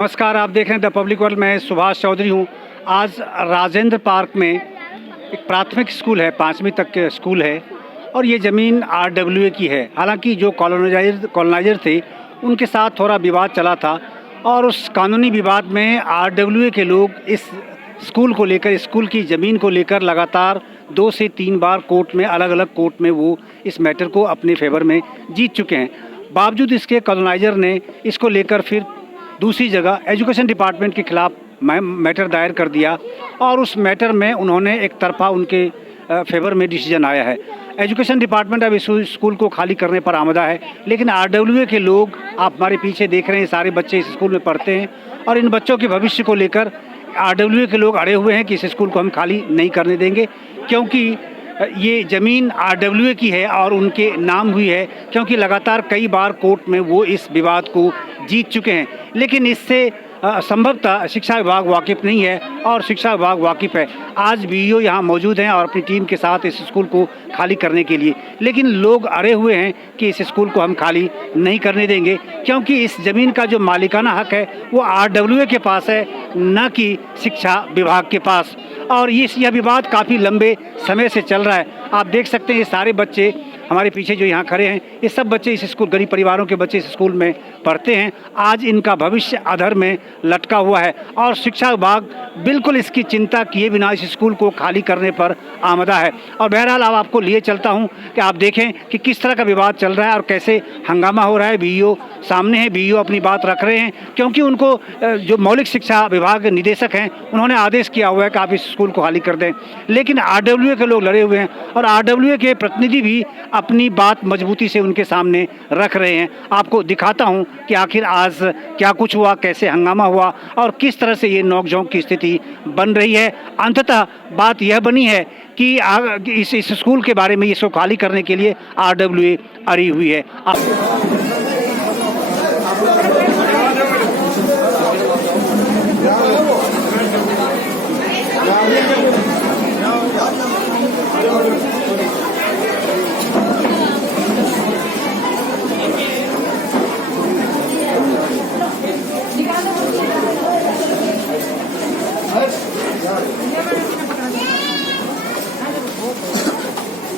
नमस्कार, आप देख रहे हैं द पब्लिक वर्ल्ड। मैं सुभाष चौधरी हूँ। आज राजेंद्र पार्क में एक प्राथमिक स्कूल है, 5वीं तक के स्कूल है और ये ज़मीन RWA की है। हालांकि जो कॉलोनाइजर थे उनके साथ थोड़ा विवाद चला था और उस कानूनी विवाद में RWA के लोग इस स्कूल को लेकर, स्कूल की ज़मीन को लेकर लगातार 2 से 3 बार कोर्ट में, अलग अलग कोर्ट में वो इस मैटर को अपने फेवर में जीत चुके हैं। बावजूद इसके कॉलोनाइजर ने इसको लेकर फिर दूसरी जगह एजुकेशन डिपार्टमेंट के खिलाफ मैटर दायर कर दिया और उस मैटर में उन्होंने एक तरफा उनके फेवर में डिसीजन आया है। एजुकेशन डिपार्टमेंट अब इस स्कूल को खाली करने पर आमदा है, लेकिन RWA के लोग, आप हमारे पीछे देख रहे हैं, सारे बच्चे इस स्कूल में पढ़ते हैं और इन बच्चों के भविष्य को लेकर RWA के लोग अड़े हुए हैं कि इस स्कूल को हम खाली नहीं करने देंगे, क्योंकि ये ज़मीन RWA की है और उनके नाम हुई है, क्योंकि लगातार कई बार कोर्ट में वो इस विवाद को जीत चुके हैं। लेकिन इससे संभवतः शिक्षा विभाग वाकिफ़ नहीं है और शिक्षा विभाग वाकिफ़ है। आज BEO यहाँ मौजूद हैं और अपनी टीम के साथ इस स्कूल को खाली करने के लिए, लेकिन लोग अड़े हुए हैं कि इस स्कूल को हम खाली नहीं करने देंगे, क्योंकि इस ज़मीन का जो मालिकाना हक है वो RWA के पास है, न कि शिक्षा विभाग के पास। और यह विवाद काफ़ी लंबे समय से चल रहा है। आप देख सकते हैं ये सारे बच्चे हमारे पीछे जो यहाँ खड़े हैं, ये सब बच्चे इस स्कूल, गरीब परिवारों के बच्चे इस स्कूल में पढ़ते हैं। आज इनका भविष्य अधर में लटका हुआ है और शिक्षा विभाग बिल्कुल इसकी चिंता किए बिना इस स्कूल को खाली करने पर आमदा है। और बहरहाल अब आपको लिए चलता हूँ कि आप देखें कि किस तरह का विवाद चल रहा है और कैसे हंगामा हो रहा है। BEO सामने है, BEO अपनी बात रख रहे हैं, क्योंकि उनको जो मौलिक शिक्षा विभाग निदेशक हैं उन्होंने आदेश किया हुआ है कि आप इस स्कूल को खाली कर दें, लेकिन RWA के लोग लड़े हुए हैं और RWA के प्रतिनिधि भी अपनी बात मजबूती से उनके सामने रख रहे हैं। आपको दिखाता हूं कि आखिर आज क्या कुछ हुआ, कैसे हंगामा हुआ और किस तरह से ये नोकझोंक की स्थिति बन रही है। अंततः बात यह बनी है कि इस स्कूल के बारे में इसको खाली करने के लिए RWA अड़ी हुई है।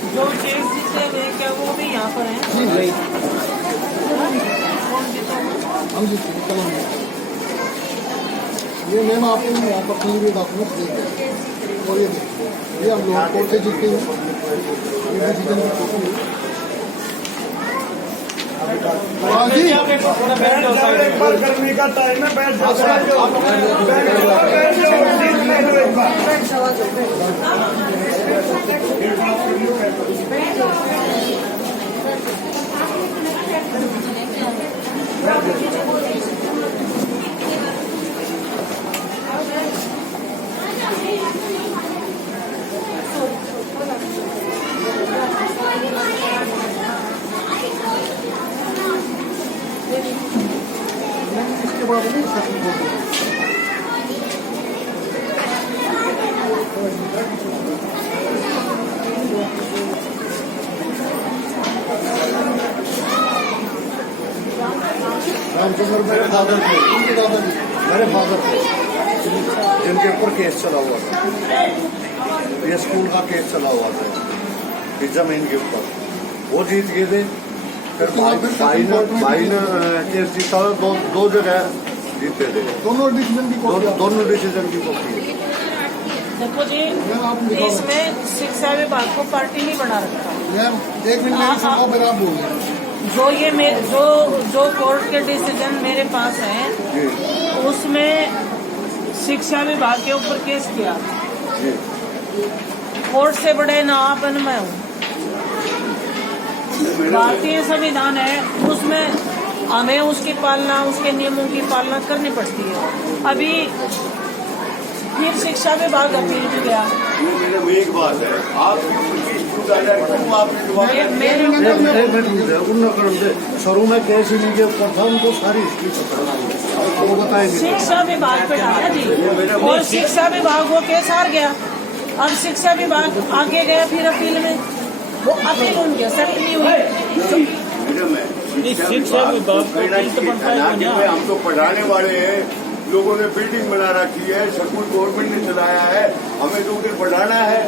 जो चीज जिससे क्या वो भी यहाँ पर है। ये मैम आपको यहाँ पर कहीं भी डॉक्यूमेंट देंगे और ये हम लोग कोर्ट से जीतते हैं, ये डिसीजन की कॉपी है। एक बार गर्मी का टाइम है, बैठ इसके बाद नहीं सच बोलते रामचंद्र मेरे फादर थे, उनके दादाजी मेरे फादर थे, जिनके ऊपर केस चला हुआ था। ये स्कूल का केस चला हुआ था इस जमीन के ऊपर, वो जीत गए थे। फिर भाई ने केस जीता, दो जगह जीते थे। दोनों डिसीजन की कॉपी है। देखो जी, इसमें शिक्षा विभाग को पार्टी नहीं बना रखा। एक मिनट आप बोल रहे हैं। जो कोर्ट के डिसीजन मेरे पास हैं, उसमें शिक्षा विभाग के ऊपर केस किया। कोर्ट से बड़े ना अपन मैं हूँ। भारतीय संविधान है, उसमें हमें उसकी पालना, उसके नियमों की पालना करनी पड़ती है। अभी फिर शिक्षा विभाग अपील भी गया। एक बात है, आप शुरू में केस ही लीजिए, उनको सारी हिस्ट्री वो बताएंगे। शिक्षा विभाग पे डाला जी, और शिक्षा विभाग वो केस हार गया। अब शिक्षा विभाग आगे गया फिर अपील में, वो अपील उनकी एक्सेप्ट नहीं हुई। शिक्षा विभाग हम तो पढ़ाने वाले हैं, लोगों ने बिल्डिंग बना रखी है, स्कूल गवर्नमेंट ने चलाया है, हमें तो उधर बढ़ाना है।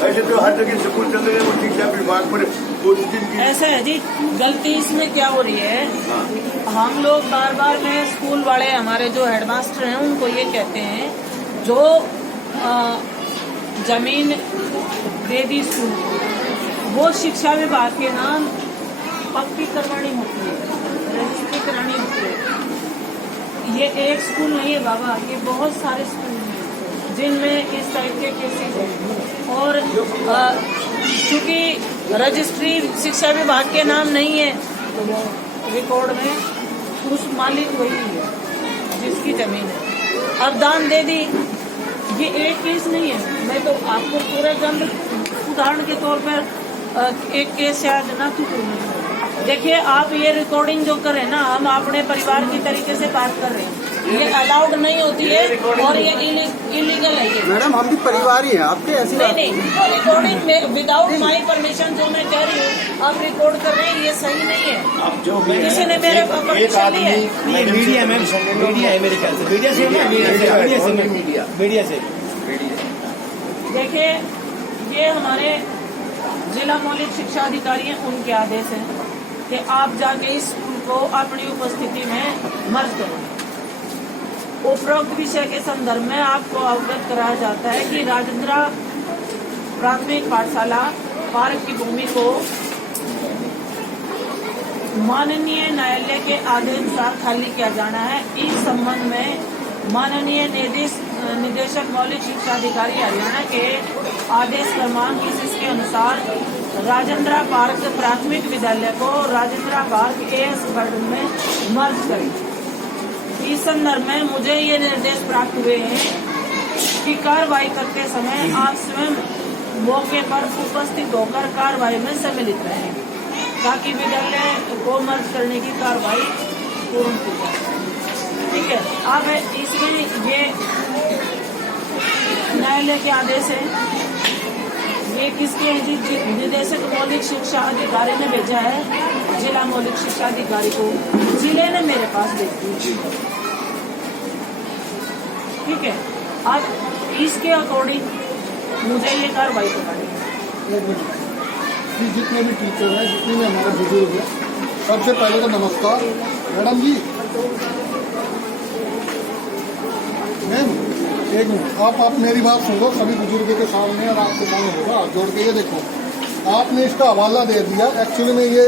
ऐसे तो हर जगह स्कूल चल रहे हैं, वो शिक्षा विभाग पर ऐसा है जी। गलती इसमें क्या हो रही है, हम लोग बार बार में स्कूल वाले हमारे जो हेडमास्टर हैं उनको ये कहते हैं जो जमीन दे दी स्कूल को वो शिक्षा विभाग के नाम पक्की करवानी होती है, रजिस्ट्री करानी होती है। ये एक स्कूल नहीं है बाबा, ये बहुत सारे स्कूल हैं जिनमें इस टाइप के केसेस हैं। और चूंकि रजिस्ट्री शिक्षा विभाग के नाम नहीं है तो रिकॉर्ड में उस मालिक वही है जिसकी जमीन है। अब दान दे दी, ये एक केस नहीं है। मैं तो आपको पूरे उदाहरण के तौर पर एक केस शायद ना देखिए, आप ये रिकॉर्डिंग जो कर रहे हैं ना, हम अपने परिवार की तरीके से बात कर रहे हैं, ये अलाउड नहीं होती है और ये इलीगल है। ये मैडम हम भी परिवार ही हैं आपके, ऐसी नहीं, रिकॉर्डिंग में विदाउट माई परमिशन जो मैं कह रही हूँ आप रिकॉर्ड कर रहे हैं, ये सही नहीं है। अब जो किसी ने मेरे परमिशन ली है? मीडिया में मीडिया है मेरे ख्याल से, मीडिया से देखिए, ये हमारे जिला मौलिक शिक्षा अधिकारी हैं, उनके आदेश हैं कि आप जाके इस स्कूल को अपनी उपस्थिति में मर्ज करो। उपरोक्त विषय के संदर्भ में आपको अवगत कराया जाता है कि राजेंद्र प्राथमिक पाठशाला पार्क की भूमि को माननीय न्यायालय के आदेशानुसार खाली किया जाना है। इस संबंध में माननीय निदेशक मौलिक शिक्षा अधिकारी हरियाणा के आदेश क्रमांक 21 के अनुसार राजेंद्र पार्क प्राथमिक विद्यालय को राजेंद्र पार्क एएस गार्डन में मर्ज करें। इस संदर्भ में मुझे ये निर्देश प्राप्त हुए हैं कि कार्रवाई करते समय आप स्वयं मौके पर उपस्थित होकर कार्रवाई में सम्मिलित रहें ताकि विद्यालय को मर्ज करने की कार्रवाई पूर्ण की जाए। ठीक है, अब इसमें ये न्यायालय के आदेश है, ये किसके हैं जी? निदेशक मौलिक शिक्षा अधिकारी ने भेजा है जिला मौलिक शिक्षा अधिकारी को, जिले ने मेरे पास भेज दी। ठीक है, अब इसके अकॉर्डिंग मुझे ये कार्रवाई करनी है। जितने भी टीचर हैं, जितने भी हमारे बुजुर्ग हैं, सबसे पहले तो नमस्कार। मैडम जी, मैम एक मिनट, आप मेरी बात सुन लो, सभी बुजुर्ग के सामने और आपके सामने होगा, हाथ जोड़ के ये देखो, आपने इसका हवाला दे दिया। एक्चुअली में ये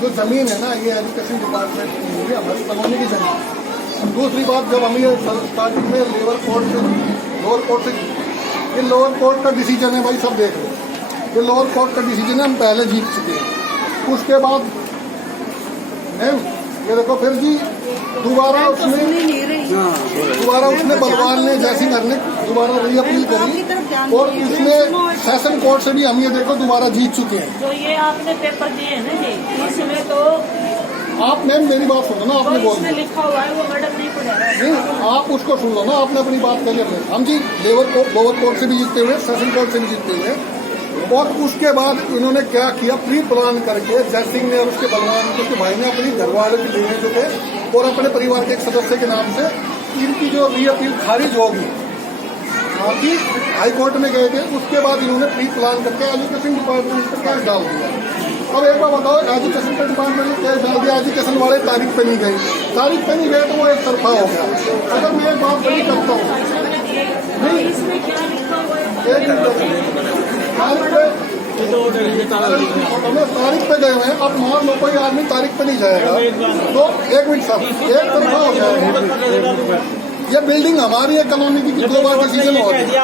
जो जमीन है ना, ये एजुकेशन डिपार्टमेंट की है, हमारी कॉलोनी की जमीन। दूसरी बात, जब हम ये स्टार्टिंग में लोअर कोर्ट से ये लोअर कोर्ट का डिसीजन है भाई, सब देख लो, ये लोअर कोर्ट का डिसीजन है, हम पहले जीत चुके हैं। उसके बाद मैम ये देखो, फिर जी दोबारा उसने बलवान ने जैसी करने दोबारा री अपील करी और उसने सेशन कोर्ट से भी हम ये देखो दोबारा जीत चुके हैं। तो ये आपने पेपर दिए हैं ना जी, इसमें तो आप मैम मेरी बात सुनो ना, आपने बोल लिखा हुआ है वो मैडम नहीं पढ़ा रहा है। नहीं, आप उसको सुन लो ना, आपने अपनी बात कर ली। हम जी लोअर कोर्ट से भी जीतते हुए, सेशन कोर्ट से भी जीतते हुए, और उसके बाद इन्होंने क्या किया, प्री प्लान करके जय सिंह ने और उसके बलवान के भाई ने अपनी घरवाले की लेने जो थे और अपने परिवार के एक सदस्य के नाम से इनकी जो री अपील खारिज होगी, बाकी हाई कोर्ट में गए थे। उसके बाद इन्होंने प्री प्लान करके एजुकेशन डिपार्टमेंट पर केस डाल दिया। अब एक बार बताओ, एजुकेशन का डिपार्टमेंट ने केस डाल दिया, एजुकेशन वाले तारीख पे नहीं गए तो वो एक तरफा हो गया। अगर मैं एक बात नहीं करता हूँ, नहीं तारीख पे गए हुए हैं, अब मान लो कोई आदमी तारीख पे नहीं जाएगा तो एक मिनट साहब, एक तरफा हो जाएगा। ये बिल्डिंग हमारी है कॉलोनी की, 2 बार डिसीजन हो गया।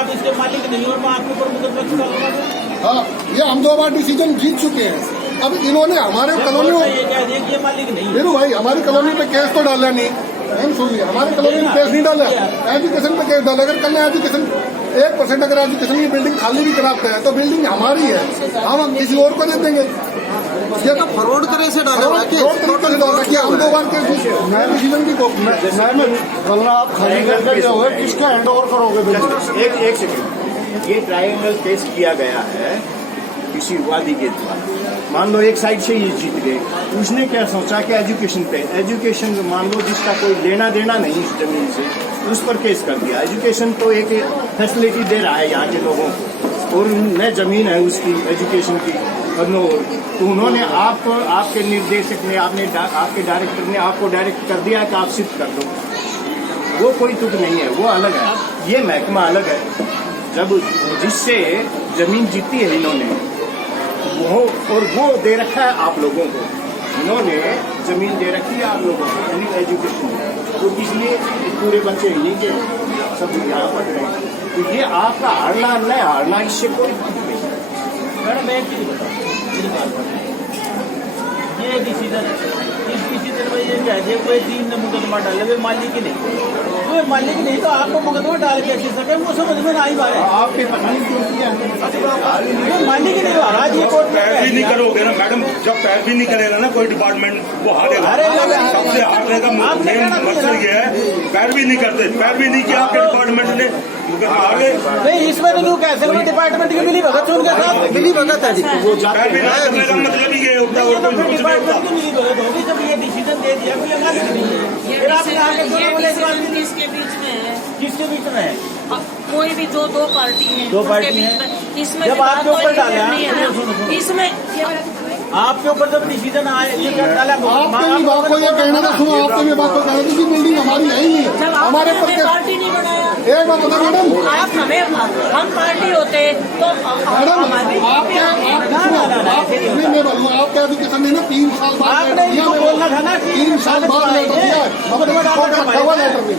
हाँ, ये हम 2 बार डिसीजन जीत चुके हैं। अब इन्होंने हमारे कॉलोनी में वीरू भाई हमारी कॉलोनी पे केस तो डाला नहीं, हम सुनिए, हमारी कॉलोनी में केस नहीं डाला, एजुकेशन पे केस डाला। अगर कल एजुकेशन 1% अगर एजुकेशन की बिल्डिंग खाली भी कराते हैं तो बिल्डिंग हमारी है, हम किसी और को दे देंगे। ये तो फॉरवर्ड करे से डाला हम 2 बार केस डिसीजन की कॉपी वरना आप खाली करके जो है किसका हैंड ओवर करोगे? एक सेकंड, ये ट्रायंगल केस किया गया है किसी वादी के द्वारा। मान लो एक साइड से ये जीत गए, उसने क्या सोचा कि एजुकेशन मान लो जिसका कोई लेना देना नहीं इस जमीन से, उस पर केस कर दिया। एजुकेशन तो एक फैसिलिटी दे रहा है यहाँ के लोगों को, और न जमीन है उसकी एजुकेशन की। तो उन्होंने आपके निर्देशक ने आपके डायरेक्टर ने आपको डायरेक्ट कर दिया कि आप शिफ्ट कर दो। वो कोई तुक नहीं है, वो अलग है, ये महकमा अलग है। जब जिससे जमीन जीती है इन्होंने, वो दे रखा है आप लोगों को, इन्होंने जमीन दे रखी है आप लोगों को, यानी एजुकेशन। तो इसलिए पूरे बच्चे इन्हीं के सब यहाँ पढ़ रहे हैं। तो ये आपका हारना नहीं हारना, इससे कोई मैडम मैं एक चीज बताऊं, मेरी बात बताऊं। ये डिसीजन इस डिसीजन में ये कह दिया कोई 3 ने मुकदमा डाले, वे मालिक ही नहीं, तो मालिक नहीं तो आपको मुकदमा डाल के अच्छे सके, वो समझ में ना आई बात है। आपके पता नहीं क्यों किया, मालिक ही नहीं हो रहा। ये कोर्ट में पैरवी नहीं करोगे ना मैडम, जब पैरवी नहीं करेगा ना कोई डिपार्टमेंट वो हारेगा। सबसे हारने का मेन मकसद ये है, पैरवी नहीं करते, पैरवी नहीं किया आपके डिपार्टमेंट ने, आगे नहीं इसमें तो लोग कैसे डिपार्टमेंट की मिली भगत से उनके साथ मिली भगत है जी। पैरवी नहीं करने का मतलब ही ये होता है, और कोई कुछ नहीं होता। डिपार्टमेंट की मिली भगत होगी जब ये डिसीजन दे दिया कि मालिक नहीं है। फिर आप यहाँ के दोनों बोले इस बात में किसके बीच में है? किसके बीच में है? अब कोई भी जो दो पार्टी है, दो पार्टी उनके हैं। बीच में इसमें जब आपके कोई ऊपर डाला, नहीं है सुनो, सुनो, ना। सुनो। इसमें आपके ऊपर जब डिसीजन आए ये क्या डाला? आपके भी बात को ये कहना था, सुनो आपके भी बात को कहना था कि बिल्डिंग हमारी है ही नहीं, जब हमारे आपने पर पार्टी नहीं बनाया, एक बात बता मैडम, आप हमें हम पार्टी होते तो मैडम मैं बोलूँ आपका एजुकेशन ने ना 3 साल बाद आपने दिया, इसको बोलना था ना कि 3 साल बाद लेटर दिया है, मुकदमा डालना था हुआ लेटर दिया।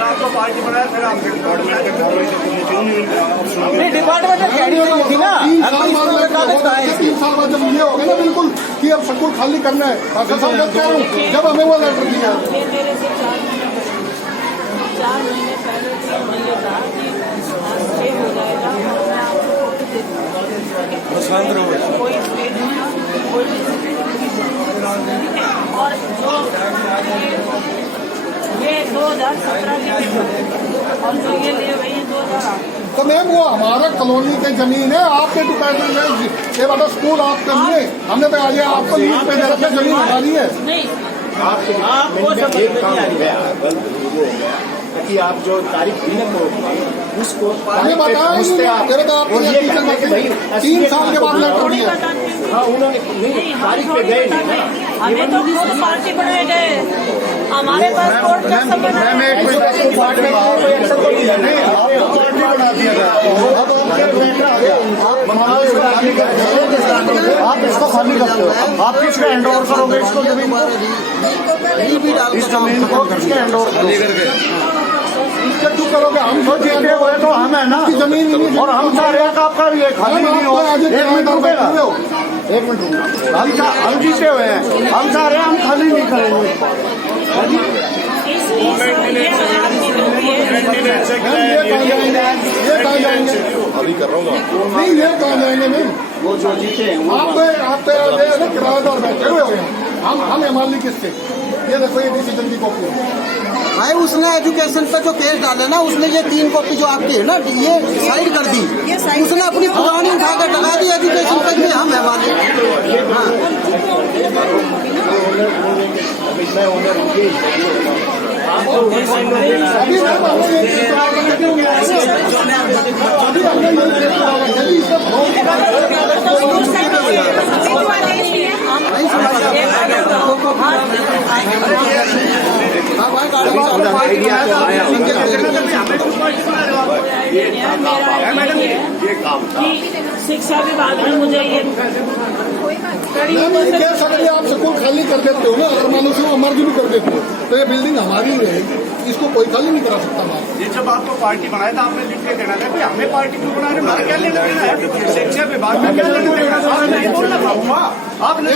आपको पार्टी बनाया, फिर आपके डिपार्टमेंट के क्यों नहीं डिपार्टमेंट में कैडी नहीं थी ना। 3 अब साल इसमें बाद कागज कहाँ है? 3 साल बाद जब ये हो गया ना बिल्कुल कि अब स्कूल खाली करना है, डॉक्टर साहब मैं कह रहा हूँ जब हमें वो लेटर दिया। ये मेरे से 4 महीने पहले तो मैं ये कहा कि स्टे हो जाएगा और मैं आपको फोटो दे दूँगा, कोई स्टे नहीं, कोई और जो ये 2017 की और जो ये ले वही 2008। तो मैम वो हमारा कॉलोनी की जमीन है, आपके डिपार्टमेंट में ये वाला स्कूल आपका नहीं है, हमने तो आज आपको लीज पे दे रखा, जमीन हमारी है। नहीं आपको समझ में नहीं आ रही है कि आप जो तारीख दी ना उसको हमें बताया ही नहीं, मेरे को आपको ये टीचर ने भाई 3 साल के बाद लेटर थोड़ी दिया। बताती हूँ। हाँ उन्होंने नहीं तारीख पे गए नहीं ना। हमें तो खुद पार्टी बनाए गए, हमारे पास कोर्ट का सब बना है। आप इसको खाली करते हो, आप किसका हैंड ओवर करोगे इसको जमीन को? इस जमीन को किसके हैंड ओवर करोगे? इसका क्यों करोगे? हम तो जीते हुए तो हम है ना, जमीन ही नहीं, और हम चाह रहे हैं कि आपका ये खाली नहीं हो। एक मिनट रुकेगा, एक मिनट रुकेगा, हम जीते हुए हैं, हम चाह रहे हैं हम खाली नहीं करेंगे। ये कहाँ जाएंगे? अभी कर रहा हूँ नहीं ये कहाँ जाएंगे मैम? वो जो जीते हैं वो आप तो किराएदार बैठे हुए हो, हम मालिक किसके? ये देखो ये डिसीजन की कॉपी है भाई। उसने एजुकेशन पे जो केस डाले ना, उसने ये 3 कॉपी जो आपकी है ना ये साइड कर दी, उसने अपनी पुरानी उठा कर लगा दी एजुकेशन पे कि हम है मालिक। शिक्षा विभाग ने मुझे ये नहीं कह सकते, आप स्कूल खाली कर देते हो ना, अगर मान लो उसको मर्जी भी कर देते हो तो ये बिल्डिंग हमारी रहेगी, इसको कोई खाली नहीं करा सकता हमारा। ये जब आपको पार्टी बनाया था आपने लिख के देना था कि हमें पार्टी क्यों बना रहे, हमारा क्या लेना देना है, शिक्षा विभाग में क्या लेना देना है, आपने नहीं बोलना था हुआ आपने।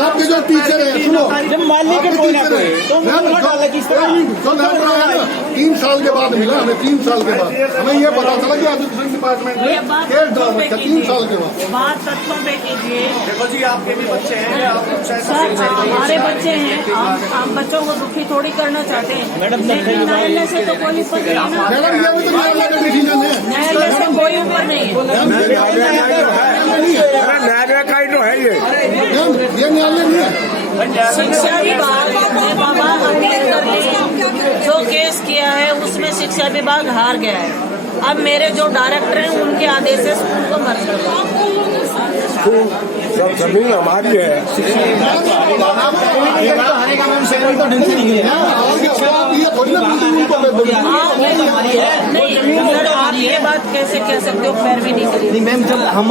आपके जो टीचर है सुनो, जब मालिक के बोलना तो मुकदमा डाला किस तरह? जो लेटर आया ना 3 साल के बाद मिला हमें, 3 साल के बाद हमें ये पता चला कि एजुकेशन डिपार्टमेंट ने केस डाल रखा 3 साल के बाद। बात तत्व पे कीजिए। देखो जी आपके भी बच्चे हैं, आप सर हमारे बच्चे हैं, हम बच्चों को दुखी थोड़ी करना चाहते हैं, लेकिन न्यायालय से तो कोई ऊपर नहीं है ना। मैडम ये भी तो न्यायालय का डिसीजन है, न्यायालय से कोई ऊपर नहीं है। शिक्षा विभाग ने बाबा अम्बेडकर ने जो केस किया है उसमें शिक्षा विभाग हार गया है। अब मेरे जो डायरेक्टर हैं उनके आदेश से स्कूल को मर्ज कर दो। जब जमीन हमारी है नहीं, आप ये बात कैसे कह सकते हो पैरवी नहीं करी? मैम जब हम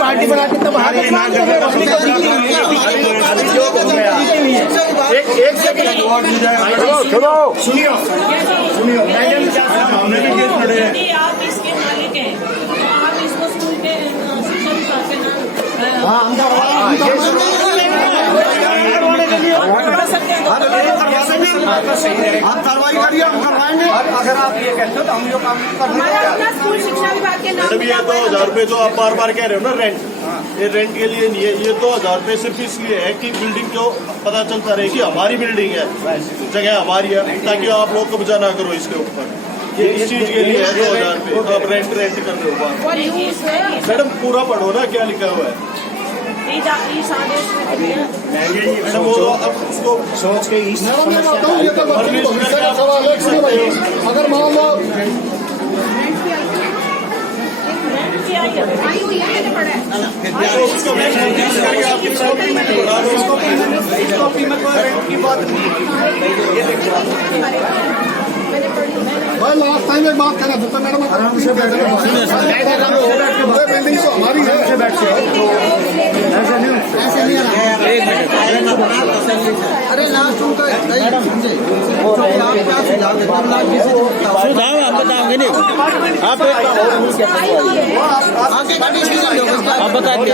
पार्टी बनाते तब एक सेकंड सुनियो मैडम हमने भी केस लड़े हैं। यदि आप इसके मालिक हैं तो आप इसको स्कूल के शिक्षा विभाग के नाम करवा सकते हैं। आप कार्रवाई करिए, हम करवाएंगे। अगर आप ये कहते हो तो हम लोग काम हमारा स्कूल शिक्षा विभाग के नाम। जब ये 2000 रुपये जो आप बार बार कह रहे हो ना रेंट, ये रेंट के लिए नहीं है। ये 2000 रुपये सिर्फ इसलिए है कि बिल्डिंग जो पता चलता रहे कि हमारी बिल्डिंग है, जगह हमारी है, ताकि आप लोग कब्जा ना करो इसके ऊपर। ये इस चीज के लिए है 2000 रुपये। आप रेंट कर रहे हो मैडम, पूरा पढ़ो ना क्या लिखा हुआ है। मैडम वो अब उसको सोच के इस मैं बताता हूँ, ये तो भविष्य का सवाल है। सुनिए भाई, अगर मान लो भाई लास्ट टाइम एक बात कहना था मैडम, आराम से बिल्डिंग तो हमारी है। ऐसे नहीं अरे लास्ट उनका समझे आप क्या सुझाव देते सुझाव आप बताओगे नहीं, आप आगे का डिसीजन लो। आप बताते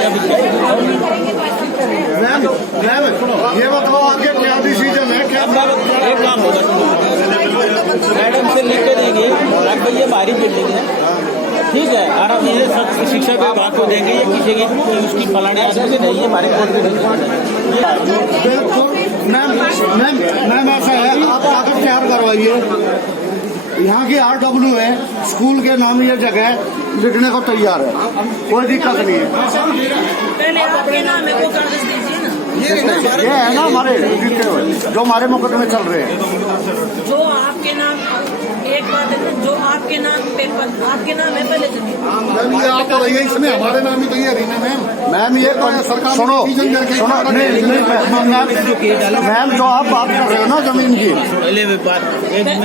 ये बताओ आगे क्या डिसीजन है, क्या एक काम होगा, मैडम से लिख के देंगे आप भाई ये हमारी बिल्डिंग है, ठीक है, और आप ये सब शिक्षा विभाग को देंगे, ये किसी की उसकी फलाने आदमी की नहीं है, हमारे कोर्ट मैम ऐसा है, आप कागज तैयार करवाइए। यहाँ की RW है, स्कूल के नाम ये जगह लिखने को तैयार है, कोई दिक्कत नहीं है। पहले आपके नाम है वो कागज दीजिए ना। ये है ना हमारे जो हमारे मुकदमे चल रहे हैं। जो आपके नाम, एक बात है, जो आपके नाम पेपर आपके नाम है पहले मैम ये आप तो रहिए, इसमें हमारे नाम ही तो ये रही ना मैम ये सरकार सुनो सुनो मैम जो आप बात कर रहे हो ना जमीन की, पहले भी बात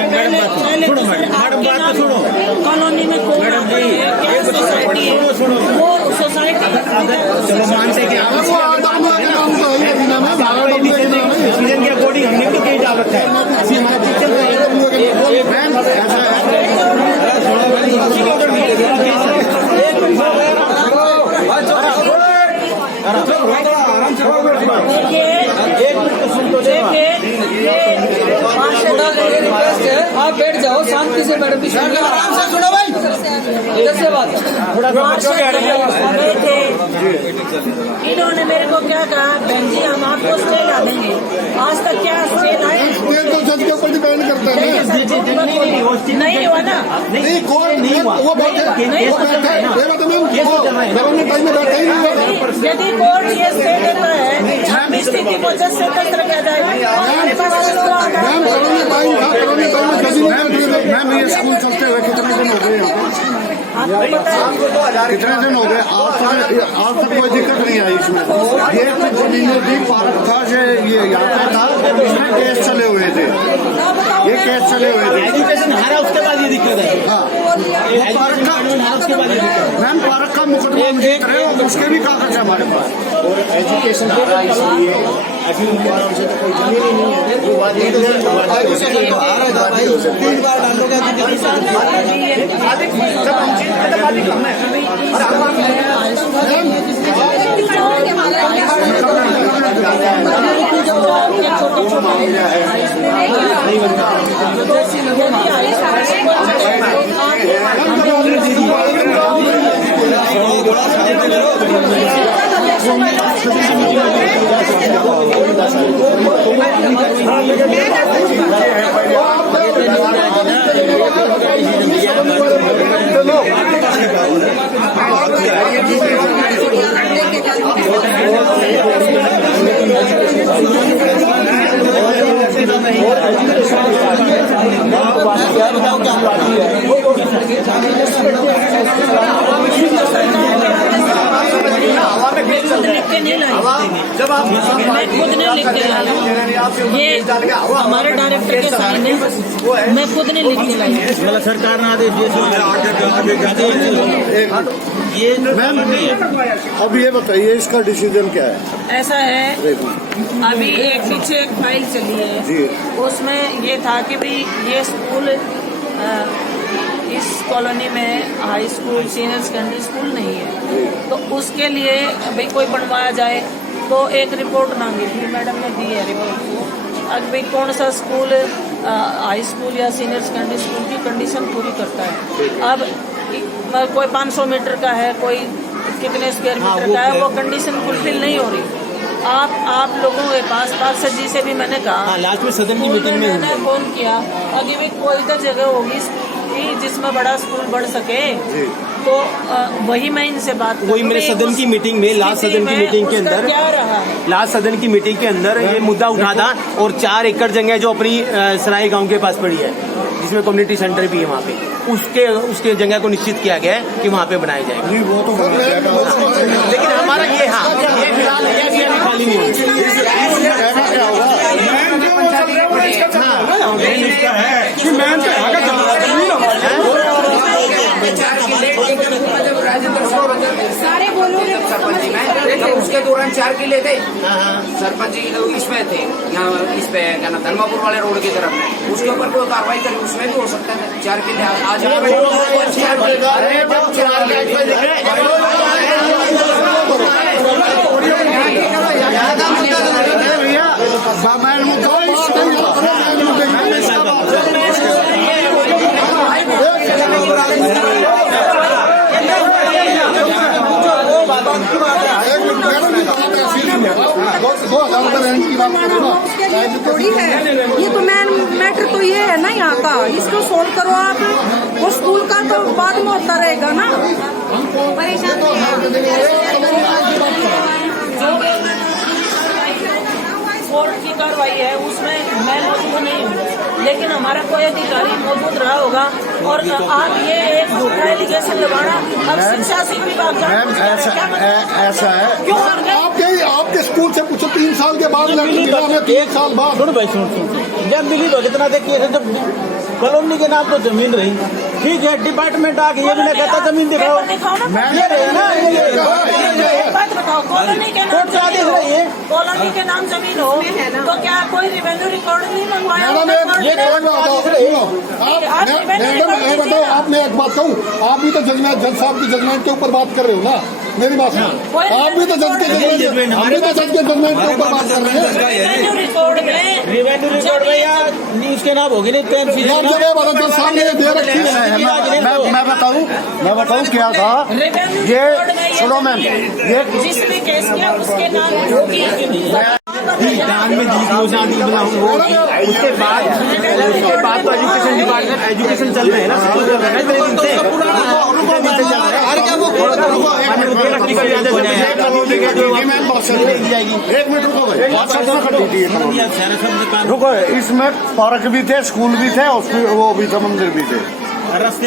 मैडम बात तो सुनो, कॉलोनी में क्या सोसाइटी है, वो सोसाइटी चलो मानते कि सीजन के अकॉर्डिंग हमने तो कहीं डाल रखा आप बैठ जाओ शांति से मैडम, आराम से सुनो भाई, इधर से बात थे। इन्होंने मेरे को क्या कहा, बहन जी हम आपको स्टे ला देंगे। आज तक क्या स्टे लाए? ये तो जज के ऊपर डिपेंड करता है। नहीं हुआ ना, नहीं कोर्ट वो बैठे गवर्नमेंट टाइम में बैठे ही नहीं है। यदि कोर्ट ये स्टे देता है, हम स्थिति को जज से तंत्र किया जाएगा। हमारे पास मैम करोने टाइम था, करोने टाइम में जज नहीं। मैम ये स्कूल चलते हुए कितने दिन हो गए कितने दिन हो गए? आज तक कोई दिक्कत नहीं आई इसमें। ये कुछ जमीनें भी पार्क था, ये यहाँ पे था, इसमें केस चले हुए थे, ये केस चले हुए थे। एजुकेशन हारा उसके बाद ये दिक्कत है। हाँ पार्क का उसके बाद ये दिक्कत है। मैम पार्क का मुकदमा जीत रहे हो, उसके भी कागज है हमारे पास। और एजुकेशन हारा इसलिए अभी उनके नाम से तो कोई जमीन ही नहीं है, वो बात नहीं हो सकती। 3 बार डालोगे चलो बताओ क्या बात लिख के नहीं लाई, मैं खुद नहीं लिख के लाई, ये हमारे डायरेक्टर के साइन है, मैं खुद नहीं लिख के लाई। मतलब सरकार ने आदेश ये मैम अब ये बताइए इसका डिसीजन क्या है? ऐसा है, अभी एक पीछे एक फाइल चली है, उसमें ये था कि भाई ये स्कूल इस कॉलोनी में high school senior secondary school नहीं है, तो उसके लिए भाई कोई बनवाया जाए, तो एक रिपोर्ट मांगी थी, मैडम ने दी है रिपोर्ट। अब भाई कौन सा स्कूल हाई स्कूल या सीनियर सेकेंडरी स्कूल की कंडीशन पूरी करता है। अब कोई 500 मीटर का है, कोई कितने स्क्वायर मीटर का है, वो कंडीशन फुलफिल नहीं हो रही। आप लोगों के पास पार्षद जी से भी मैंने कहा, लास्ट में सदन की मीटिंग में मैंने फोन किया, अभी भी कोई तो जगह होगी जिसमें बड़ा स्कूल बढ़ सके, तो वही मैं इनसे बात, वही मेरे सदन की मीटिंग में, लास्ट सदन की मीटिंग के अंदर क्या रहा, लास्ट सदन की मीटिंग के अंदर ये मुद्दा उठा था, और 4 एकड़ जगह जो अपनी सराय गांव के पास पड़ी है, जिसमें कम्युनिटी सेंटर भी है, वहाँ पे उसके जगह को निश्चित किया गया है कि वहाँ पे बनाए जाएंगे। नहीं वो तो लेकिन हमारा ये फिलहाल ये खाली नहीं सारे बोलोगे सरपंच जी में उसके दौरान 4 किले थे, सरपंच जी इसमें थे, यहाँ इस पे क्या नाम धर्मापुर वाले रोड की तरफ, उसके ऊपर कोई कार्रवाई करी, उसमें भी हो सकता है 4 किले आज थोड़ी है ये, तो मैटर तो ये है ना यहाँ का, इसको सोल्व करो आप, और स्कूल का तो बाद में होता रहेगा ना। परेशान कोर्ट की कार्रवाई है, उसमें मैं मौजूद नहीं हूँ, लेकिन हमारा कोई अधिकारी मौजूद रहा होगा, और आप ये एक झूठा एलिगेशन लगाना, अब शिक्षा विभाग ऐसा है क्यों कर गए? आपके स्कूल से पूछो 3 साल के बाद मिला, हमें 3 साल बाद। सुन भाई सुन जब मिली तो कितना देखिए, जब कॉलोनी के नाम तो जमीन रही, ठीक है, डिपार्टमेंट आ गई, ये भी नहीं कहता जमीन दिखाओ, ये रहे ना, बात बताओ, कॉलोनी के नाम जमीन हो, कॉलोनी के नाम जमीन हो, तो क्या कोई रेवेन्यू रिकॉर्ड नहीं मंगवाया? बताओ, आपने एक बात कहूँ, आप भी तो जज साहब की जजमेंट के ऊपर बात कर रहे हो ना, मेरी बात सुनो, आप भी तो जज के जजमेंट के ऊपर बात कर रहे हैं। रेवेन्यू रिकॉर्ड में या न्यूज के नाम होगी नहीं, जज साहब ने दे रखी है। मैं बताऊं क्या था ये, सुनो मैम, ये जिस भी केस किया उसके नाम होगी। उसके बाद तो एजुकेशन डिपार्टमेंट एजुकेशन चल रहे हैं ना। रुको, इसमें पार्क भी थे, स्कूल भी थे, वो भी थे, मंदिर भी थे,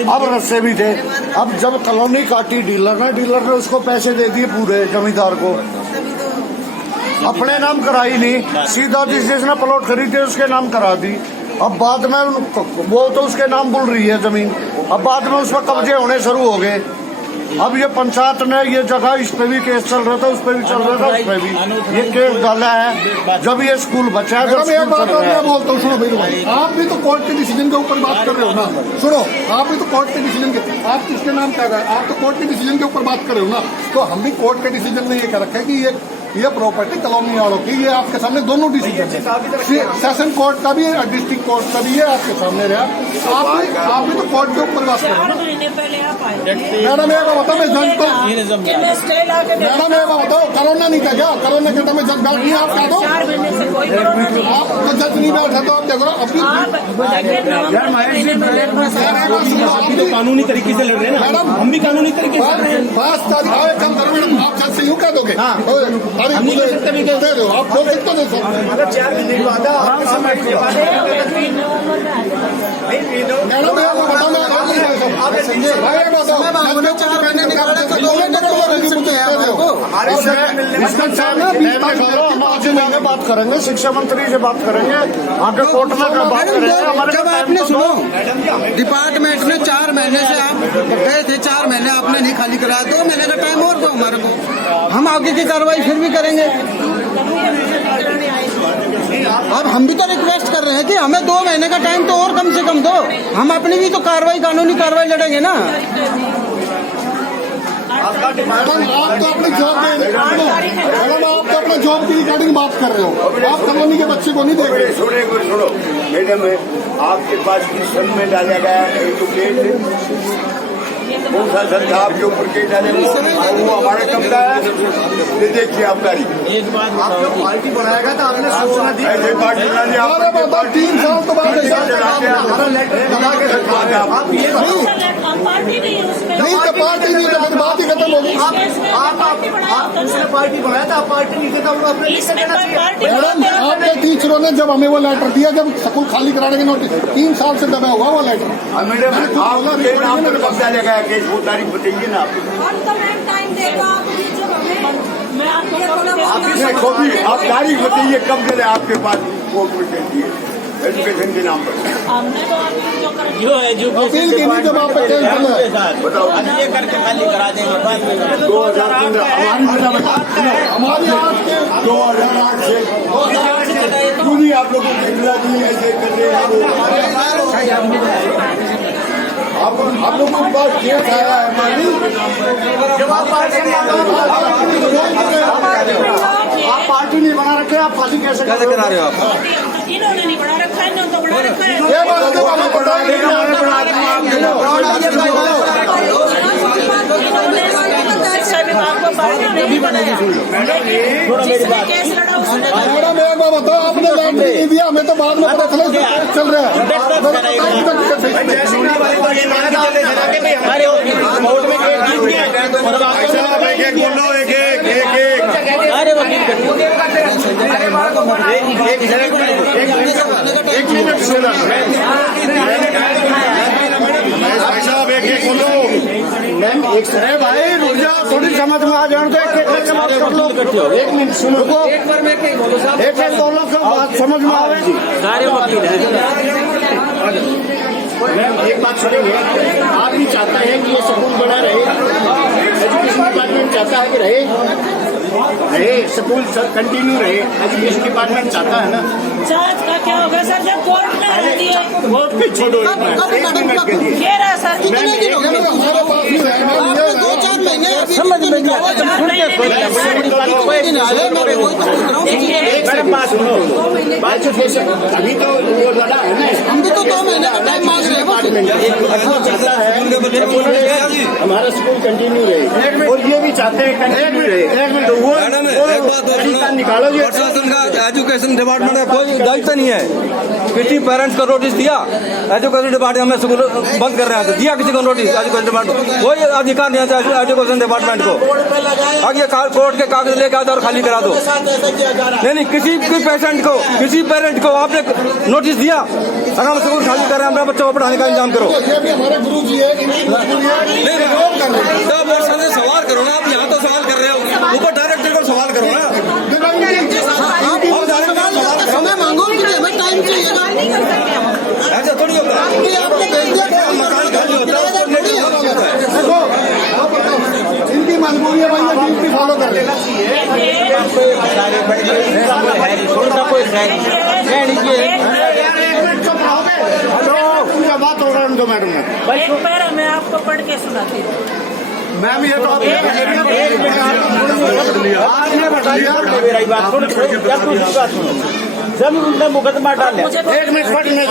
अब रस्ते भी थे। अब जब कॉलोनी काटी डीलर ने उसको पैसे दे दिए पूरे जमींदार को, अपने नाम कराई नहीं, सीधा जिसने प्लॉट खरीदे उसके नाम करा दी। अब बाद में वो तो उसके नाम बोल रही है जमीन, अब बाद में उस पर कब्जे होने शुरू हो गए। अब ये पंचायत ने ये जगह, इस पे भी केस चल रहा था, उस पे भी चल रहा था, उस पे भी ये केस डाला है। जब ये स्कूल बचा है, एक बात मैं बोलता हूँ, सुनो भाई, आप भी तो कोर्ट के डिसीजन के ऊपर बात कर रहे हो ना, सुनो, आप भी तो कोर्ट के डिसीजन के, आप किसके नाम कह रहे हैं, आप तो कोर्ट के डिसीजन के ऊपर बात कर रहे हो ना, तो हम भी कोर्ट के डिसीजन में ये कह रखा है कि ये प्रॉपर्टी कॉलोनी वालों की, ये आपके सामने दोनों डिसीजन है, सेशन कोर्ट का भी है, डिस्ट्रिक्ट कोर्ट का भी है, आपके सामने रहा। आप भी तो कोर्ट के ऊपर बात कर रहे हो। मैडम ये बताओ, मैं जज को, मैडम ये बताओ, कोरोना नहीं था क्या? कोरोना के टाइम में जज बैठ नहीं, आप कह दो, आप तो जज नहीं बैठा, तो आप देखो अभी कानूनी तरीके से लड़ रहे हैं ना मैडम, हम भी कानूनी तरीके से लड़ रहे हैं पास कम करो मैडम, आप जज से यूँ कह दोगे? हाँ। अरे हम नहीं कर सकते भी क्या? दे दो, आप बोल सकते हो सर। अगर 4 महीने बाद मैडम ये बताओ, मैं भाई ये बताओ, उन्होंने 4 महीने निकाले तो 2 महीने तो मिल सकते हैं आपको। आगे बात करेंगे, शिक्षा मंत्री से बात करेंगे, आगे कोर्ट में बात करेंगे। जब आपने सुनो डिपार्टमेंट में 4 महीने से आप गए थे, 4 महीने आपने नहीं खाली कराया, 2 महीने का टाइम और दो हमारे को, हम आगे की कार्रवाई फिर भी करेंगे। अब हम भी तो रिक्वेस्ट कर रहे हैं कि हमें 2 महीने का टाइम तो और कम से कम दो, हम अपनी भी तो कार्रवाई, कानूनी कार्रवाई लड़ेंगे ना। मैडम आप तो अपनी जॉब मैडम आप तो अपने जॉब की रिगार्डिंग बात कर रहे हो, आप कॉलोनी के बच्चे को नहीं देख रहे। सुनो मैडम, आपके पास किस सन में डाला गया है जो केस है? कौन सा सन था आपके ऊपर केस डाले? वो हमारा कब्जा है। ये देखिए आप तारीख, एक बात आपने पार्टी बनाएगा तो आपने सूचना दी। ऐसे पार्टी बना दी आप, 3 साल तो बाद हमारा लेटर लगा के रखा है। आप ये पार्टी नहीं है उसमें, नहीं तो पार्टी नहीं तो फिर बात ही खत्म होगी। आप उसने पार्टी बनाया था, आप पार्टी नहीं देता, वो अपने लिख के देना चाहिए। मैडम आपके टीचरों ने जब हमें वो लेटर दिया, जब स्कूल खाली कराने के नोटिस, 3 साल से दबा हुआ वो लेटर। मैडम आपके नाम पर कब्जा लगाया केस, वो तारीख बताइए ना आप। टाइम देगा आप जब हमें मैं आपको आप तारीख बताइए कब चले आपके पास कोर्ट में केस दिए एजुकेशन के नाम पर। हमने तो आपकी जो कर जो है जो अपील की नहीं जब आप पे केस चल रहा है। बताओ। अब ये करके खाली करा देंगे बाद में 2015 हमारी आज के 2008 से क्यों नहीं आप लोगों को खिला दी ऐसे कर रहे हैं? आप लोगों के पास केस आया है हमारी, जब आप पार्टी नहीं बना रखे, आप फांसी कैसे करा रहे हो? आप इन्होंने नहीं बना रखा है, इन्होंने तो बना रखा है। ये बात तो हमें पता है। शिक्षा विभाग को पार्टी नहीं बनाया, जिसने केस लड़ा उसने मैडम एक बात बताओ, आपने लैंड नहीं दिया, हमें तो बाद में पता चला चल रहा है। हमारे कोर्ट में केस जीत गया बोलो एक अरे वकील एक मिनट सुना भाई साहब, एक बोलो। अरे भाई रुक जाओ, थोड़ी समझ में आ जाए तो एक मिनट सुनो, एक बोलो तो बात समझ में आएगी। सारे वकील हैं। मैम एक बात सुनेंगे, आप भी चाहते हैं कि ये स्कूल बना रहे, एजुकेशन डिपार्टमेंट चाहता है कि रहे स्कूल कंटिन्यू रहे, एजुकेशन डिपार्टमेंट चाहता है ना। जांच का क्या होगा सर, जब कोर्ट ने कर दिए वोट पे छोड़ो एक मिनट के लिए। ये रहा सर, कितने दिन हो गए हमारे पास नहीं रहे, आपने 2-4 महीने समझ में नहीं आता। मैडम बात सुनो, बात अभी तो वो लड़ा है ना, हम भी तो 2 महीने का टाइम मांग रहे हैं। चाहता है हमारा स्कूल कंटिन्यू रहे, और ये भी चाहते हैं कंटिन्यू रहे। निकालो ये प्रशासन का एजुकेशन डिपार्टमेंट का कोई दायित्व नहीं है। किसी पेरेंट्स को नोटिस दिया, एजुकेशन डिपार्टमेंट हमें स्कूल बंद कर रहे हैं, तो दिया किसी को नोटिस एजुकेशन डिपार्टमेंट, कोई अधिकार नहीं है एजुकेशन डिपार्टमेंट को। आगे कोर्ट के कागज लेकर आता और खाली करा दो। नहीं, किसी किसी पेरेंट को आपने नोटिस दिया, अगर हम स्कूल खाली कर रहे हैं, हमारे बच्चों को पढ़ाने का इंतजाम करो। ये भी हमारे गुरु जी है, सवाल करो ना, आप यहाँ तो सवाल कर रहे हो, ऊपर डायरेक्टर को सवाल करो ना। समय मांगो कि हमें टाइम चाहिए, ऐसा थोड़ी होता है। आपने भेज दिया मकान खाली होता है, इनकी मजबूरी है भाई, ये ड्यूटी फॉलो कर लेना बात हो रहा है तो मैडम एक पैरा मैं आपको पढ़ के सुनाती हूँ। मैम ये तो आपने बताया। जब उनने मुकदमा डाले, एक मिनट पढ़ने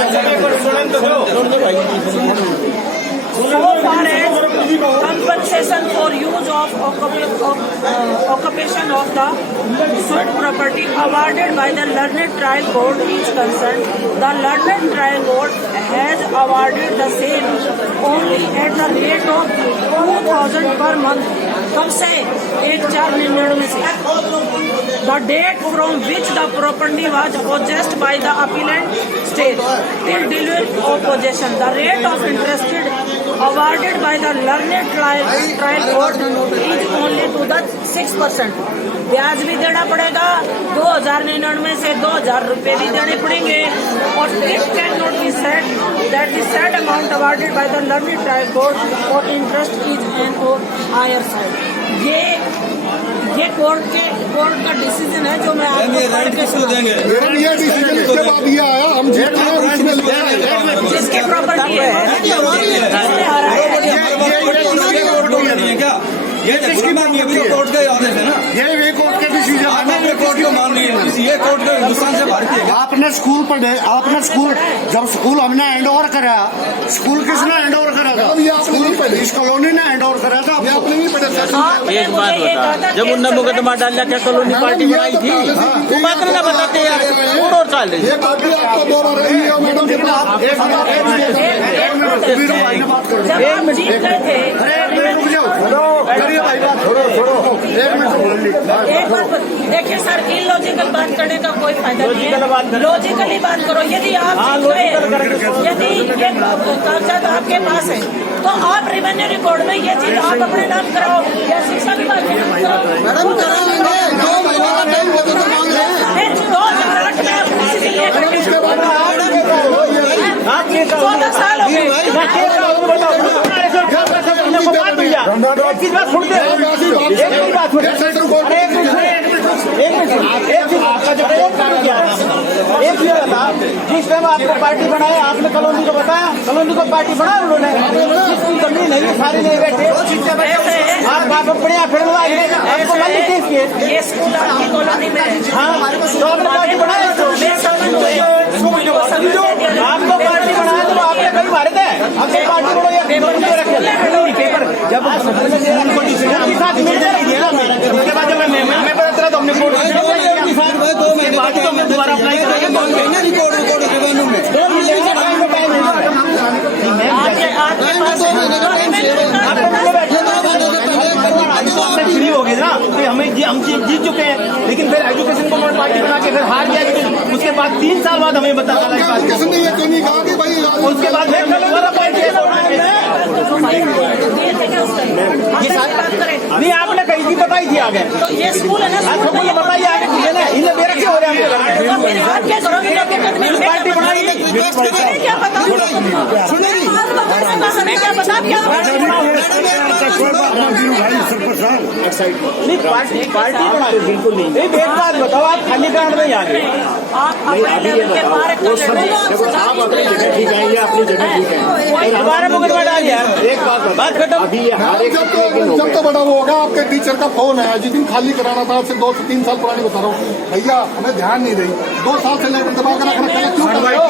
compensation for use of occupation of the suit property awarded by the learned trial court is concerned. The learned trial court has awarded the same only at the rate of 2000 per month. कब से? 1/4/99 से। The date from which the property was possessed by the appellant state till delivery of possession. The rate of interested awarded by the learned trial court is only to the 6%। ब्याज भी देना पड़ेगा 2099 से 2000 रुपए भी देने पड़ेंगे। और it cannot be said that the said amount awarded by the learned trial court or interest is an or higher side। ये कोर्ट का डिसीजन है जो मैं आपको पढ़ के सुनाऊंगा। ये डिसीजन इसके बाद ये आया, हम जीते हैं, उसमें लिखा है जिसके प्रॉपर्टी है ये किसकी मांगी है? कोर्ट के आदेश है ना, ये कोर्ट के डिसीजन ये कोर्ट को मान रही है, ये कोर्ट के हिंदुस्तान से बाहर किया। आपने स्कूल पढ़े, आपने स्कूल जब स्कूल हमने हैंड ओवर करा, स्कूल किसने हैंड ओवर करा था? ये आपने नहीं पढ़े, इस कॉलोनी ने हैंड ओवर करा था। ये आपने नहीं पढ़े सर। एक बात बता, जब उनने मुकदमा डाला क्या कॉलोनी पार्टी बनाई थी? वो बात ना बताते यार, कौन और चाल ये बात भी आपको 2 बार रही है मैडम के पास। जब आप जीत गए थे एक बात देखिए सर, इलॉजिकल बात करने का कोई फायदा नहीं है। लॉजिकली बात करो। यदि आप जीत गए, यदि ये कागजात आपके पास है तो आप रेवेन्यू रिकॉर्ड में ये चीज आप अपने नाम कराओ या शिक्षा विभाग के नाम कराओ। मैडम कराएंगे, 2 महीने का टाइम वो तो मांग रहे हैं। 2008 में आप किसी लिए 14 साल हो गए। जिस टाइम आपको पार्टी बनाया आपने कॉलोनी को बताया, कॉलोनी को पार्टी बनाया उन्होंने। जिसकी जमीन है ये सारी नहीं बैठे, आप बाप अपने यहाँ फिर आपको मान लीजिए ये स्कूल आपकी कॉलोनी में है। हाँ, तो आपने पार्टी बनाया, आपको पार्टी बनाया तो आपने कहीं मारे थे। आपने पार्टी को पेपर जब साथ मिलते रहिए ना, उसके बाद जब मैं पता चला तो हमने कोर्ट दोबारा अप्लाई करेंगे। 2 महीने रिकॉर्ड रेवेन्यू में 2 महीने का टाइम फ्री हो गई ना कि हम जीत चुके हैं। लेकिन फिर एजुकेशन को पार्टी बना के फिर हार गया। उसके बाद 3 साल बाद हमें बता किसने ये क्यों नहीं कहा कि भाई उसके बाद नहीं आपने कहीं की बताई थी आगे। तो ये स्कूल है ना, आपको ये बताइए आगे मुझे ना, इन्हें मेरे क्यों हो रहे हैं? पार्टी बनाई क्या पता, क्या पता क्या नहीं पार्टी बना रहे बिल्कुल नहीं। एक बात बताओ, आप खाली ग्राउंड में ही आ गए। दोबारा मुकदमा डाल यार, एक बात खत्म। जब तो बड़ा वो होगा, आपके टीचर का फोन है जिस दिन खाली कराना था, सिर्फ 2 से 3 साल पुरानी बता रहा हूँ भैया, हमें ध्यान नहीं रही। 2 साल से लेकर दबा कर रखना क्यों कर रहे हो?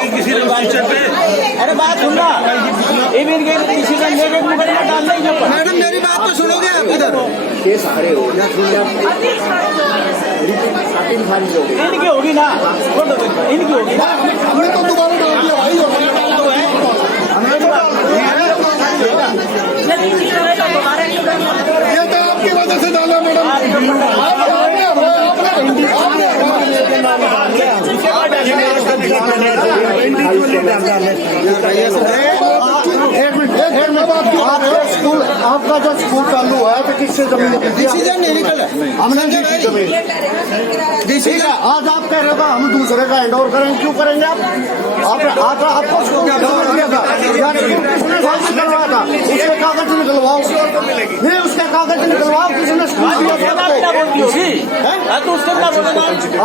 अरे बात सुनना, डिसीजन लेके मुकदमा डालना ही जो। मैडम मेरी बात तो सुनोगे आप? इधर इनकी होगी ना, इनकी होगी ना। हमने तो दोबारा डाल दिया भाई, ये तो आपकी वजह से डाला मैडम। स्कूल आपका जो स्कूल चालू हुआ है तो किससे जमीन डिसीजन नहीं निकला, हमने जमीन। ठीक है, आज आप कह रहे थे हम दूसरे का हैंड ओवर करेंगे, क्यों करेंगे आप? आपको स्कूल क्या दिया था? किसने कागज करवाया था? उसके कागज निकलवाओ, नहीं उसके कागज निकलवाओ। किसने स्कूल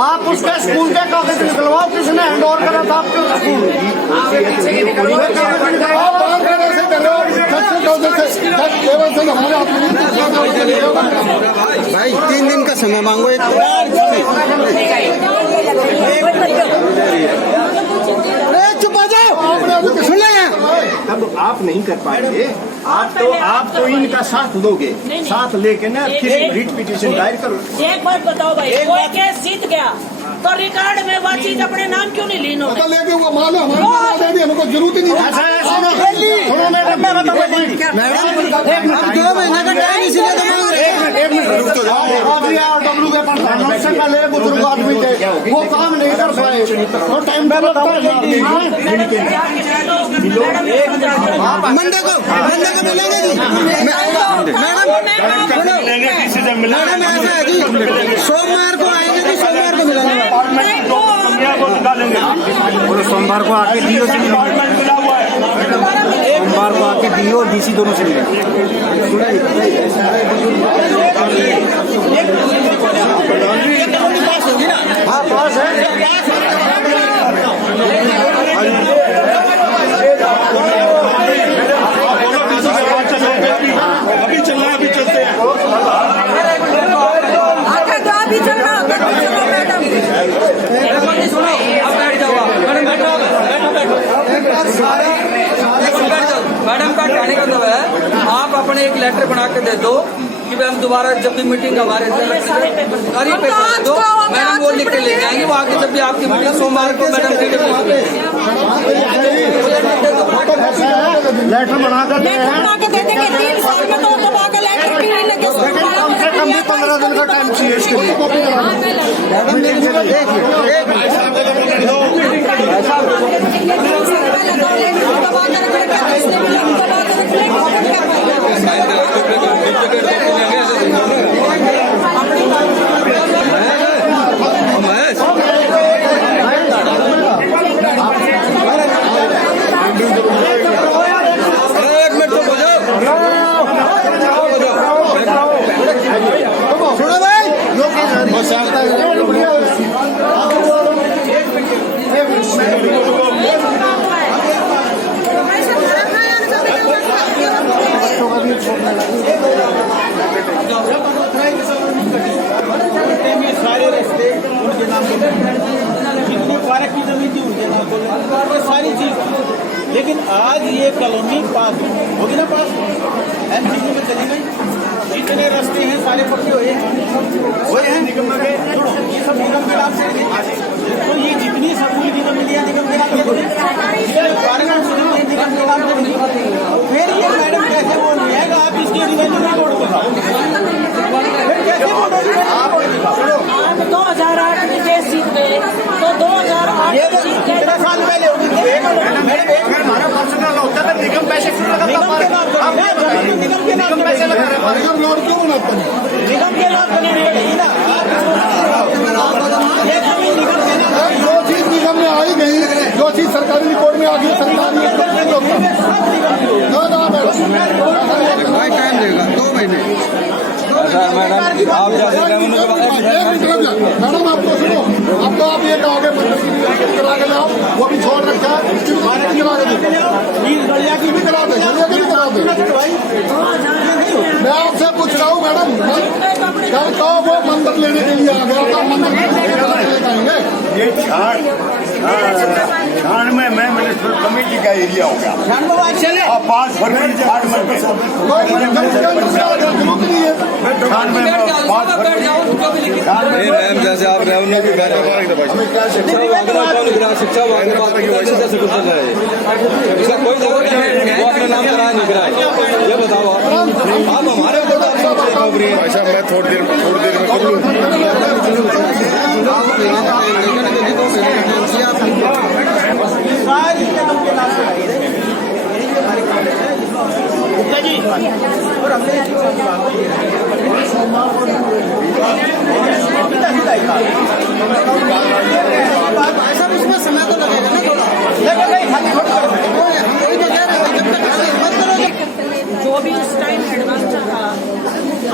आप उसके स्कूल के कागज निकलवाओ, किसने हैंड ओवर करा था आपके स्कूल? भाई 3 दिन का समय मांगो। एक चुप आ जाओ, सुन ले। तब आप नहीं कर पाएंगे, आप तो इनका साथ दोगे, साथ लेके ना फिर रिट पिटीशन दायर करो। एक बात बताओ भाई, कोई केस जीत गया तो रिकॉर्ड में वो चीज अपने नाम क्यों नहीं ली इन्होंने? पता लेके वो माल हमारे नाम दे दी, हमको जरूरत ही नहीं है। सुनो मैडम, मैं बताऊँ मैडम अब 2 महीने का टाइम इसीलिए तो मांग रहे हैं। एक मिनट रुक तो जाओ। RW के प्रधान से पहले बुजुर्ग आदमी थे, वो काम नहीं कर पाए तो टाइम पे बताओ। मंडे को मिलेंगे जी मैडम ऐसा है जी, सोमवार को आएंगे जी, सोमवार को मिलेंगे। और सोमवार को आके डीओ से मिलेंगे, सोमवार को आके डीओ और डीसी दोनों से मिलेंगे। हाँ पास है। अभी चल रहा है, अभी चलते हैं। आगे तो अभी चल रहा होगा, तो चलो मैडम। सुनो, अब बैठ जाओ आप। मैडम बैठो, मैडम का कहने का मतलब है आप अपने एक लेटर बना के दे दो कि भाई हम दोबारा जब भी मीटिंग हमारे सारे पेपर दो, मैडम वो लिख के ले जाएंगे। वो आगे जब भी आपकी मीटिंग सोमवार को मैडम लेटर बना कर दे देंगे 3 साल में, तो दबा के लेटर भी नहीं लगे। कम से कम 15 दिन का टाइम चाहिए इसके लिए। सारे रिश्ते उनके नाम पे, जितनी पार्क की जमीन थी उनके नाम पे, सारी चीज। लेकिन आज ये कॉलोनी पास होगी ना, पास एमसीसी में चली गई। जितने रास्ते हैं सारे पक्के हुए हैं निगम के, ये सब निगम के नाम से। तो ये जितनी स्कूल की जमीन निगम के नाम से, निगम के नाम से। फिर ये मैडम कैसे बोल रही है आप इसके रिवेन्यू नहीं बोर्ड को, फिर कैसे बोल रही है आप? 2008 में केस जीत गए, तो 2008 ये तो कितना साल पहले होगी। हमारा पर्सनल होता है, निगम पैसे क्यों लगाता है? निगम के नाम पैसे लगा रहे हैं। निगम रोड क्यों बनाते हैं? निगम के नाम पर नहीं रही ना, ये जमीन निगम के नाम। जो चीज निगम में आई गई, जो चीज सरकारी रिकॉर्ड में आ गई, सरकार ने टाइम देगा 2 महीने। आप मैडम आपको सुनो, अब तो आप ये कहोगे करा के लाओ, वो भी छोड़ रखा है, करा के भी करा दे। मैं आपसे पूछ रहा हूँ मैडम, कल तो वो मंदिर लेने के लिए आ गया था, मंदिर लेकर आएंगे। ये छाण में मैं म्यूनिसिपल कमेटी का एरिया हो गया। 5 फरवरी छाण में मैम जैसे आप रेवेन्यू की शिक्षा कोई जरूरत नहीं है, वो अपने नाम कराए नहीं कराए। ये बताओ आप हमारे भाई साहब, मैं थोड़ी देर में कर लूँ। सारी निगम के नाम से आई है। जी और हमने इसमें समय तो लगेगा ना थोड़ा। जो भी उस टाइम हेडमास्टर था,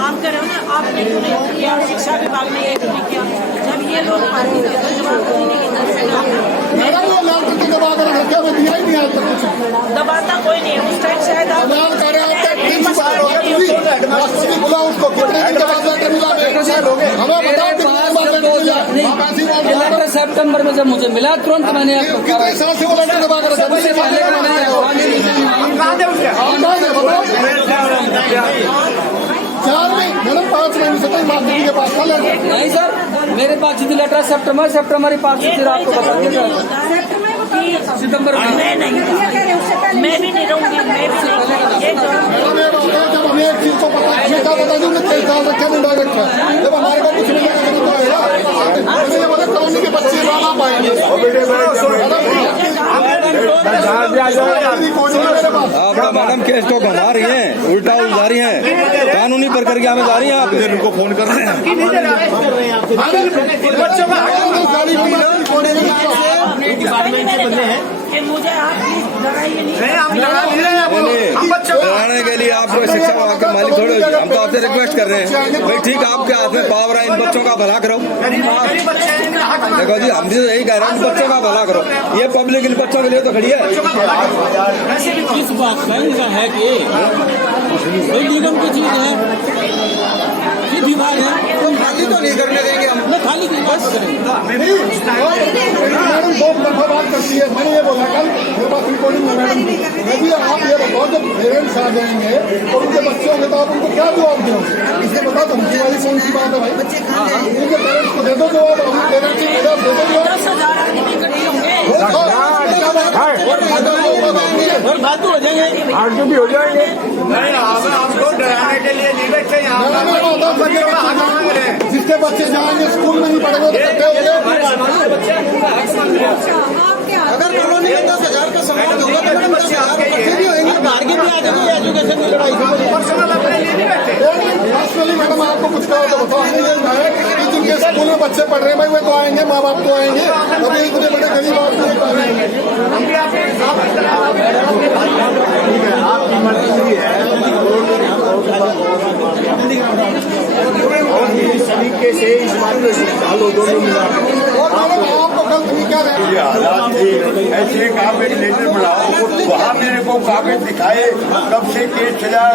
आप कह रहे हो ना, आपने क्यों नहीं किया, शिक्षा विभाग ने ये क्यों नहीं किया? जब ये लोग पार्टी थे तो जवाब देने की मैडम वो लाल करके दबा कर रखा, मैं दिया ही नहीं आज तक कुछ। दबाता कोई नहीं है उस टाइम, शायद आप लाल करे आपका 3 साल हो गए। राष्ट्रपति बुला उसको, कितने दिन के बाद लेटर मिला, हमें बताओ कितने बाद लेटर मिला। लेटर सितंबर में जब मुझे मिला तुरंत मैंने कितने साल से वो लेटर दबा कर रखा? 4 महीने मैडम 5 महीने से नहीं माध्यम के पास कल नहीं सर, मेरे पास जितनी लेटर सितंबर ही पास फिर आपको बता दिया सितंबर में। मैं नहीं, मैं भी नहीं रहूंगी, मैं भी नहीं। जब हमें एक चीज को पता हमें क्या बता दूँ 23 साल रखा नहीं डाल रखा जब हमारे को कुछ नहीं तो आएगा ये बोले कॉलोनी के बच्चे बाप आएंगे आपका मैडम केस तो घुमा रही हैं, उल्टा उलझा रही हैं, कानूनी प्रक्रिया में जा रही हैं आप। उनको फोन कर रहे हैं मुझे आप लड़ाई नहीं, डराने के लिए आपको शिक्षा विभाग के मालिक थोड़े, हम तो आपसे रिक्वेस्ट कर रहे हैं भाई ठीक है आपके हाथ में पावर है, इन बच्चों का भला करो। देखो जी हम भी तो यही कह रहे हैं, बच्चों का भला करो, ये पब्लिक इन बच्चों के लिए तो खड़ी है। किस बात का इनका है कि ये निगम की चीज है, ये विभाग है, खाली तो नहीं करने देंगे हम। न खाली की बात करेंगे। मैडम दो तरफा बात करती है। मैंने ये बोला कल मेरे पास रिकॉर्डिंग है मैडम, मैं भी आप ये बताओ जब पेरेंट्स आ जाएंगे तो उनके बच्चे होंगे तो आप उनको क्या जवाब दोगे? इसलिए बता दो मुझे वाली कौन सी बात है भाई, उनके पेरेंट्स को दे दो जवाब, हम पेरेंट्स को दे दो जवाब। 10,000 आदमी इकट्ठे होंगे और फालतू हो जाएंगे, फालतू भी हो जाएंगे। नहीं आपको डराने के लिए नहीं बैठे यहाँ, जिसके बच्चे जाएंगे स्कूल में नहीं पढ़ेंगे तो इकट्ठे होंगे। अगर कॉलोनी में 10,000 का समाज होगा तो मैडम 10,000 बच्चे भी होंगे। बाहर के भी आ जाएंगे, एजुकेशन की लड़ाई पर्सनली मैडम आपको कुछ कहा तो बताओ, हमें ये है कि जिनके स्कूल में बच्चे पढ़ रहे हैं भाई वो तो आएंगे, माँ बाप तो आएंगे, अभी इतने बड़े गरीब आदमी नहीं आएंगे। आपकी मर्जी है और इस तरीके से इस मामले से चालो दोनों मिला आपको कल तरीका है हालात थे ऐसे एक आप एक लेटर बनाओ, वहाँ मेरे को कागज दिखाए कब से केस चला,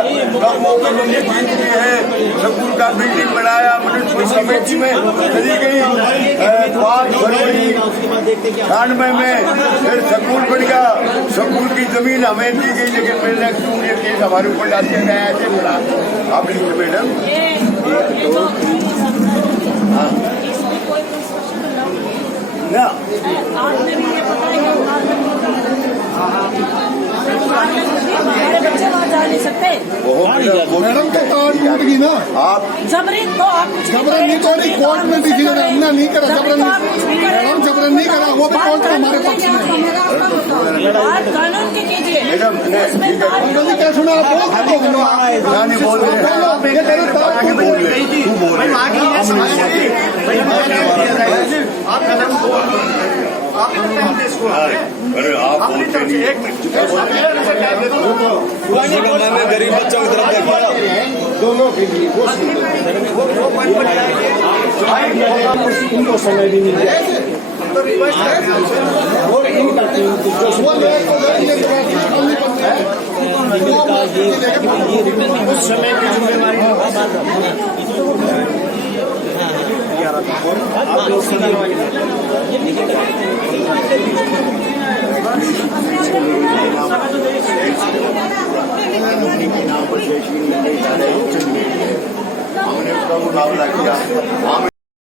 कब मौके पर जीत गई है, स्कूल का बिल्डिंग बनाया म्यूनिसिपल कमेटी में चली गई 5 फरवरी 98 में, फिर स्कूल बन गया, स्कूल की जमीन हमें दी गई, लेकिन पहले ये केस हमारे ऊपर डाल दिया गया ऐसे बना। आप लिखिए मैडम। हाँ ना आपने भी ये बताया हमारे बच्चे वहाँ जा नहीं सकते। मैडम तो तार टूट गई ना, आप जबरन तो आप कुछ जबरन नहीं करी, कोर्ट में डिसीजन है, हमने नहीं करा जबरन, मैडम जबरन नहीं करा, वो तो कोर्ट में हमारे पक्ष में। बात कानून की कीजिए। मैडम गलती क्या सुना आप बोल सकते हो, नहीं बोल रहे हैं ये तेरे तार आगे बोल रहे हैं, तू बोल रहे अरे आप बोलते नहीं। मैं गरीब बच्चों की तरफ देखा दोनों के लिए उनको समय भी नहीं दिया उस समय की जिम्मेवारी आप लोग हमने उसका मुकाबला किया।